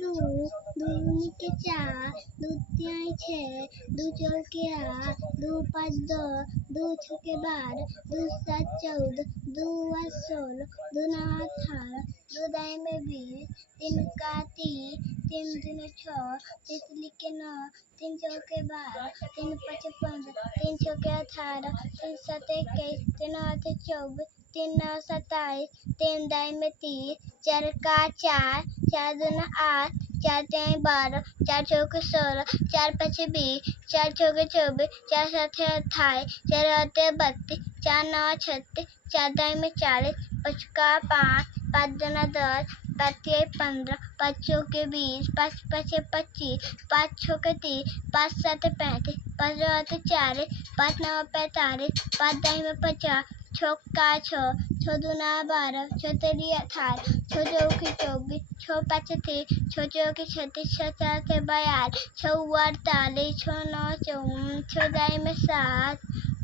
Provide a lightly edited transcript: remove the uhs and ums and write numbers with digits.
दू, दू दूनी के चार, दू तिहाई छः, दू चौके आठ, दू पाँच दस, दू छक्के बारह, दू सात चौदह, दू आठ 16, दू नौ 18, दू दाई में 20, तीन का 30, तीन दूनी 6, तीन तिली के 9, तीन चौके 12, तीन पाँच 15, तीन छक्के 18, तीन सात 21, तीन आठ 24, तीन नौ 27, तीन दाई में 30, चार का 4, चार दूना 8, चार तिहाई 12, चार चौके 16, चार पाँच 20, चार चौके 24, चार सात 28, चार आठ 32, चार नौ 36, चार दाई में 40, पाँच का 5, पाँच दूना 10, पाँच तिहाई 15, पाँच चौके 20, पाँच पाँच 25, पाँच छक्के 30, पाँच सात 35, पाँच आठ 40, पाँच नौ 45, पाँच दाई में 50, छक्का 6, छः दूना 12, छः तिरी 18, छः चौके 24, छः पाँच 30, छः चौके 36, छः सात 42, छः 48, छः नौ 54, छः दाई में 7,